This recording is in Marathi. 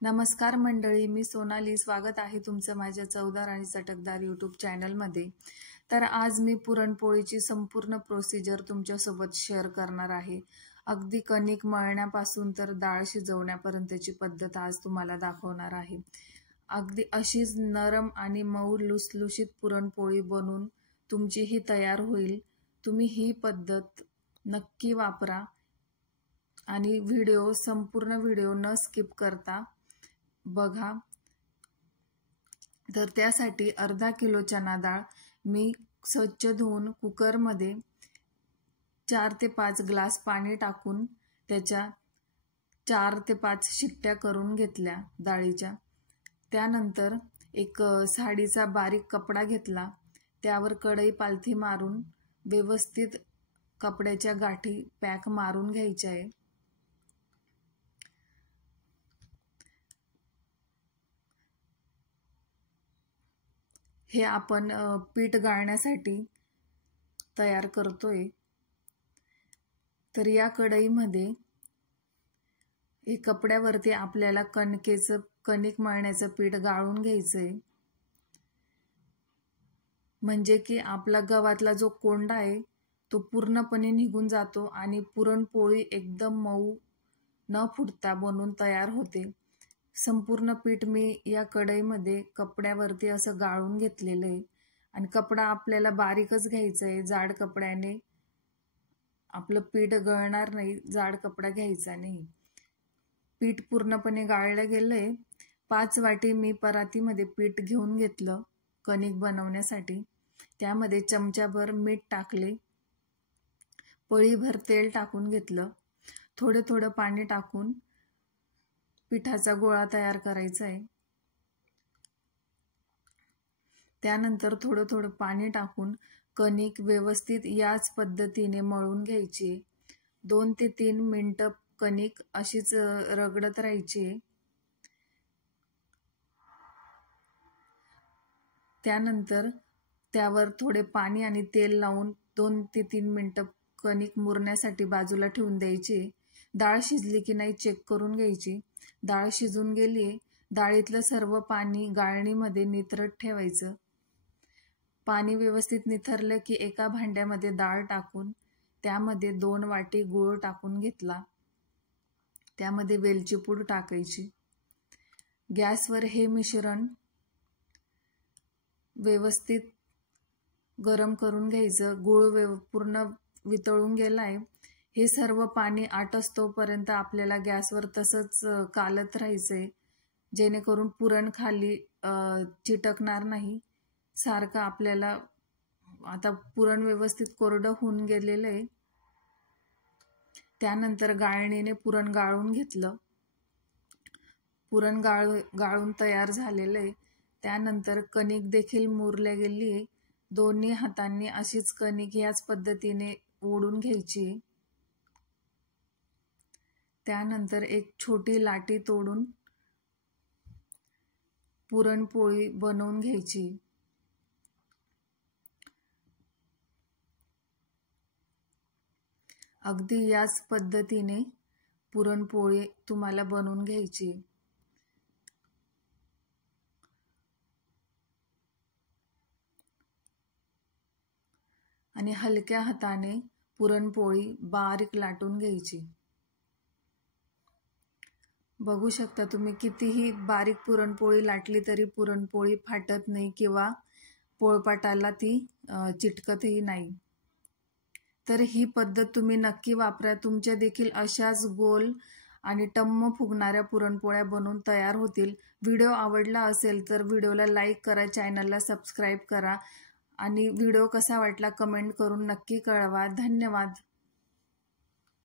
नमस्कार मंडळी, मी सोनाली. स्वागत आहे तुमचं माझ्या चवदार आणि चटकदार यूट्यूब चॅनलमध्ये. तर आज मी पुरणपोळीची संपूर्ण प्रोसिजर तुमच्यासोबत शेअर करणार आहे. अगदी कणिक मळण्यापासून तर डाळ शिजवण्यापर्यंतची पद्धत आज तुम्हाला दाखवणार आहे. अगदी अशीच नरम आणि मऊ लुसलुशीत पुरणपोळी बनून तुमची ही तयार होईल. तुम्ही ही पद्धत नक्की वापरा आणि संपूर्ण व्हिडिओ न स्किप करता बघा. तर त्यासाठी अर्धा किलो चना डाळ मी स्वच्छ धुवून कुकरमध्ये 4 ते 5 ग्लास पाणी टाकून त्याच्या 4 ते 5 शिट्ट्या करून घेतल्या डाळीच्या. त्यानंतर एक साडीचा बारीक कपडा घेतला, त्यावर कढई पालथी मारून व्यवस्थित कपड्याच्या गाठी पॅक मारून घ्यायच्या आहे. हे आपण पीठ गाळण्यासाठी तयार करतोय. तर या कढईमध्ये कपड्यावरती आपल्याला कणिक मळण्याचं पीठ गाळून घ्यायचंय, म्हणजे की आपला गव्हातला जो कोंडा आहे तो पूर्णपणे निघून जातो आणि पुरणपोळी एकदम मऊ न फुटता बनून तयार होते. संपूर्ण पीठ मी या कढईमध्ये कपड्यावरती असं गाळून घेतलेलं आहे आणि कपडा आपल्याला बारीकच घ्यायचा आहे. जाड कपड्याने आपलं पीठ गळणार नाही, जाड कपडा घ्यायचा नाही. पीठ पूर्णपणे गाळलं गेलंय. 5 वाटी मी परातीमध्ये पीठ घेऊन घेतलं कणिक बनवण्यासाठी. त्यामध्ये चमचाभर मीठ टाकले, पळीभर तेल टाकून घेतलं, थोडं थोडं पाणी टाकून पिठाचा गोळा तयार करायचा आहे. त्यानंतर थोडं थोडं पाणी टाकून कणिक व्यवस्थित याच पद्धतीने मळून घ्यायची. 2 ते 3 मिनिटं कणिक अशीच रगडत राहायची. त्यानंतर त्यावर थोडे पाणी आणि तेल लावून 2 ते 3 मिनिटं कणिक मुरण्यासाठी बाजूला ठेवून द्यायची. डाळ शिजली की नाही चेक करून घ्यायची. डाळ शिजून गेली. डाळीतलं सर्व पाणी गाळणीमध्ये निथरत ठेवायचं. पाणी व्यवस्थित निथरलं की एका भांड्यामध्ये डाळ टाकून त्यामध्ये 2 वाटी गूळ टाकून घेतला. त्यामध्ये वेलची पूड टाकायची. गॅसवर हे मिश्रण व्यवस्थित गरम करून घ्यायचं. गूळ पूर्ण वितळून गेलाय. हे सर्व पाणी आटसतोपर्यंत आपल्याला गॅसवर तसंच कालत राहायचंय, जेणेकरून पुरण खाली चिटकणार नाही. सारखं आपल्याला आता पुरण व्यवस्थित कोरडं होऊन गेलेलं आहे. त्यानंतर गाळणीने पुरण गाळून घेतलं. पुरण गाळून तयार झालेलं आहे. त्यानंतर कणिक देखील मुरल्या गेली आहे. दोन्ही हातांनी अशीच कणिक याच पद्धतीने ओढून घ्यायची. त्यानंतर एक छोटी लाटी तोडून पुरणपोळी बनवून घ्यायची. अगदी याच पद्धतीने पुरणपोळी तुम्हाला बनवून घ्यायची. आणि हलक्या हाताने पुरणपोळी बारीक लाटून घ्यायची. बघू शकता तुम्ही, कितीही बारीक पुरणपोळी लाटली तरी पुरणपोळी फाटत नाही किंवा पोळपाटाला ती चिटकतही नाही. तर ही पद्धत तुम्ही नक्की वापरा. तुमच्या देखील अशाच गोल आणि टम्म फुगणाऱ्या पुरणपोळ्या बनवून तयार होतील. व्हिडिओ आवडला असेल तर व्हिडिओला लाईक करा, चॅनलला सबस्क्राईब करा आणि व्हिडिओ कसा वाटला कमेंट करून नक्की कळवा. धन्यवाद.